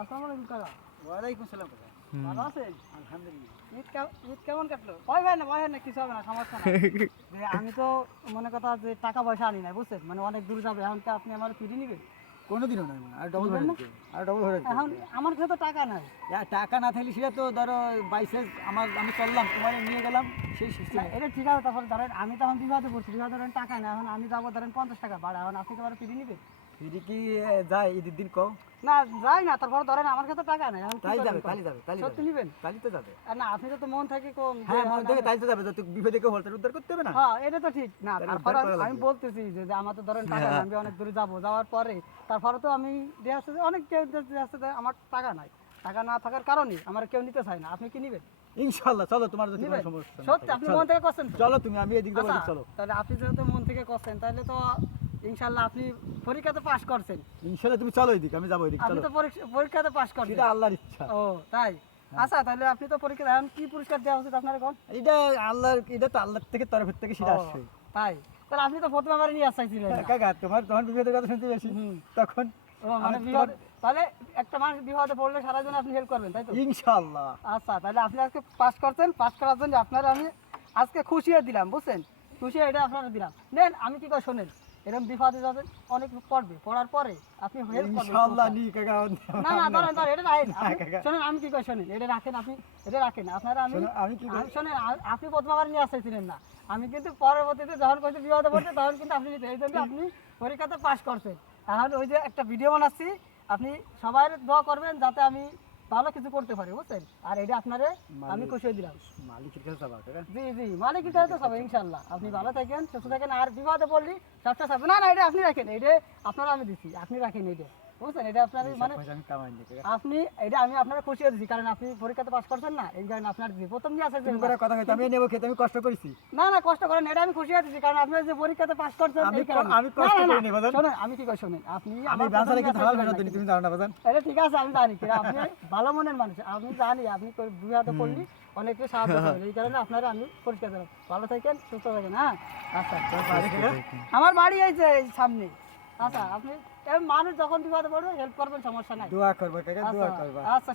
আসসালামু আলাইকুম কাকা। ওয়ালাইকুম সালাম কাকা। ভালো আছেন? আলহামদুলিল্লাহ। ঈদ কেমন কাটলো? ভয় না কিছু হবে না, সমস্যা নাই। যে আমি তো মনে কথা যে টাকা পয়সা আনি নাই, বুঝছেন? মানে অনেক দূর যাবে, এখন কি আপনি আমার ফিরিয়ে নিবেন? কোনোদিনও নয় মানে আর ডবল নিবেন ভাড়া না? দিতে হবে। আর ডবল ভাড়া দিতে এখন হবে। আমার কাছে তো টাকা নাই। টাকা না থাকলে সেটা তো ধরো বাইসেস আমি চললাম তোমার নিয়ে গেলাম সেই না, সিস্টেম। এটা ঠিক আছে, তারপরে ধরেন আমি তো এখন বিবাদে পড়ছি, বিবাদে ধরেন টাকা নাই, এখন আমি যাবো ধরেন 50 টাকা ভাড়া, এখন আপনি কি আমার ফিরিয়ে নিবেন? ফিরি কি যায় ঈদের দিন কও? না যাই না, তারপরে ধরেন আমার কাছে টাকা নাই, এখন কি তাই করবেন যাবে, কোন? তাই যাবে, তাই সত্যি যাবে। নিবেন? তাই তো যাবে। আর না, আপনি তো মন থেকে কোন যে হ্যাঁ মন এখন থেকে আমি- তাই তো যাবে, যত বিপদে কেউ হলতে উদ্ধার করতে হবে না। হ্যাঁ, এটা তো ঠিক না, তাহলে তারপরে উদ্ধার করা আমি লাগবে। বলতেছি যে আমার তো ধরেন টাকা নাই, হ্যাঁ। আমি অনেক দূরে যাবো, যাওয়ার পরে তারপরে তো আমি দেখা যাচ্ছে যে অনেক কেউ দেখা যাচ্ছে যে আমার টাকা নাই, টাকা না থাকার কারণে আমার কেউ নিতে চায় না, আপনি কি নিবেন? ইনশাআল্লাহ চলো, তোমার যদি কোনো নিবেন? সমস্যা না সত্যি থাকে। আপনি চলো। মন থেকে করছেন তো? চলো তুমি, আমি এদিক দিয়ে আচ্ছা, বলি, চলো। তাহলে আপনি যেহেতু মন থেকে করছেন তাহলে তো ইনশাল্লাহ আপনি পরীক্ষাতে পাশ করছেন। ইনশাআল্লাহ তুমি চলো এদিক, আমি যাবো এদিক, আপনি চলো। তো পরীক্ষাতে পাশ করছেন। এটা আল্লাহর ইচ্ছা। ও তাই? আচ্ছা, তাহলে আপনি তো পরীক্ষা এখন কি পুরস্কার দেওয়া উচিত আপনার এখন? এটা আল্লাহর, এটা তো আল্লাহর থেকে তরফের থেকে সেটা ও, আসছে। তাই? তাহলে আপনি তো প্রথমে আমার নিয়ে চাইছিলেন না। কাকা তোমার তখন বিপদের কথা শুনতে বেশি, হুম। তখন ও, মানে বিপদ, তাহলে একটা মানুষ বিপদে পড়লে সারা জীবন আপনি হেল্প করবেন, তাই তো? ইনশাআল্লাহ। আচ্ছা, তাহলে আপনি আজকে পাস করছেন, পাস করার জন্য আপনারা আমি আজকে খুশিয়ে দিলাম, বুঝছেন? খুশিয়ে এটা আপনারা দিলাম। নেন, আমি কি করে শোনেন, এরকম বিপদে যাবেন, অনেক পড়বে, পড়ার পরে আপনি হেল্প করবেন। ইনশাআল্লাহ নি কাকা। না না, ধরেন এটা রাখেন না, আপনি। কাকা। শোনেন, আমি কি করে শোনেন, এটা রাখেন আপনি, এটা রাখেন আপনারা। আমি শোনো, আমি কি করি? শোনেন, আপনি প্রথম আমার নিয়ে আসছিলেন না, আমি কিন্তু পরবর্তীতে যখন কইতে বিপদে পড়ছে তখন কিন্তু আপনি নিতে, এই জন্য আপনি পরীক্ষাতে পাস করছেন। এখন ওই যে একটা ভিডিও বানাচ্ছি, আপনি সবাই দোয়া করবেন যাতে আমি ভালো কিছু করতে পারি, বুঝছেন? আর এটা আপনারে আমি খুশি হয়ে দিলাম। মালিকের কাছে যাবা কাকা। জি জি, মালিক হিসাবে তো সবাই ইনশাল্লাহ। আপনি ভালো থাকেন, সুস্থ থাকেন, আর বিপদে পড়লি সবটা সব না না, এটা আপনি রাখেন, এটা আপনারা আমি দিচ্ছি, আপনি রাখেন এটা, বুঝছেন? এটা আপনার মানে পয়সা আমি কামাই নি কাকা। আপনি, এটা আমি আপনার খুশি হয়ে দিচ্ছি, কারণ আপনি পরীক্ষাতে পাস করছেন না, এই কারণে আপনার দিচ্ছি। প্রথম দিয়ে আছে তুমি করে কথা কইতে আমি নেব খেতে, আমি কষ্ট করেছি। না না, কষ্ট করেন, এটা আমি খুশি হয়ে দিচ্ছি, কারণ আপনি যে পরীক্ষাতে পাস করছেন আমি এই কারণে। আমি কষ্ট না, না, করে না, নেব বাজান। শোনেন, আমি কি কই শোনেন, আপনি আমি আমার বাজারে প্রথম কি দিয়ে ধারাল আছেন ভাষা না দিই, কিন্তু। তুমি জানো না বাজান। এটা ঠিক আছে, আমি জানি কি আপনি ভালো মনের মানুষ, আমি জানি আপনি দুই হাতে পড়লি অনেকে সাহায্য করেন, এই কারণে আপনারা আমি পরীক্ষা দিলাম। ভালো থাকেন, সুস্থ থাকেন। হ্যাঁ, আচ্ছা। বাড়ি কাকা? আমার বাড়ি এই যে এই সামনে। আচ্ছা, আপনি মানুষ যখন বিপদে পড়বে হেল্প করবেন, সমস্যা নাই। দোয়া করবা কাকা, দোয়া আচ্ছা করবা। আচ্ছা।